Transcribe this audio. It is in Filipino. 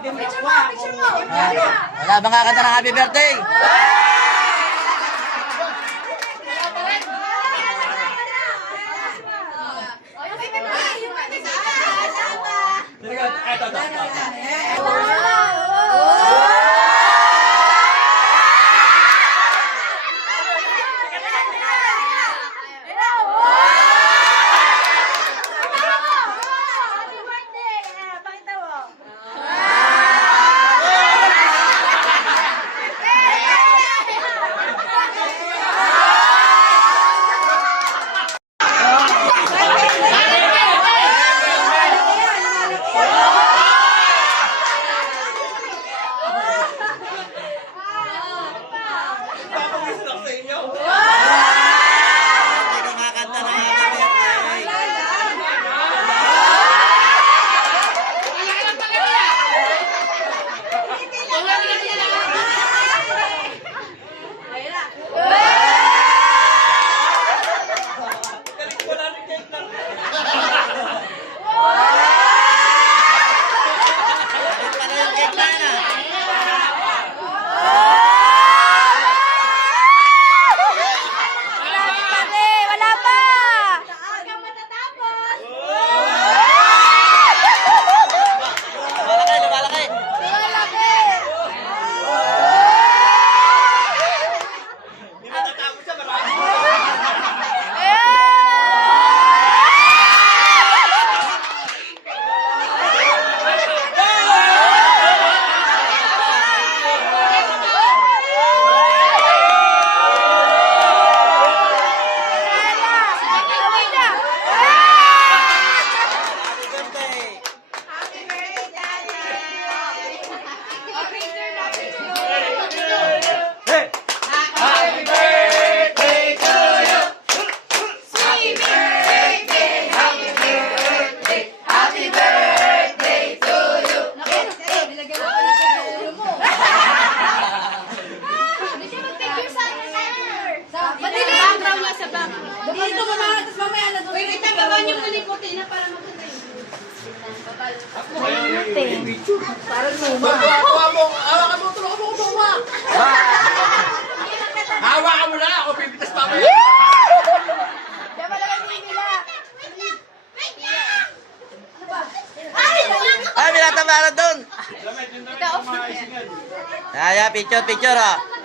Picture mo, picture mo. Wala bang kakanta ng happy birthday? Dito mo na, tapos mamaya na doon. Wait, baba niyo muna yung kurtina para magkita yun. Parang luma. Hawakan mo, tulungan mo ko buwa. Hawakan mo na, ako pipitas pa mo. Diyan malagay mo yung nila. Ay, may natamaran doon. Ikaw. Picture, ah.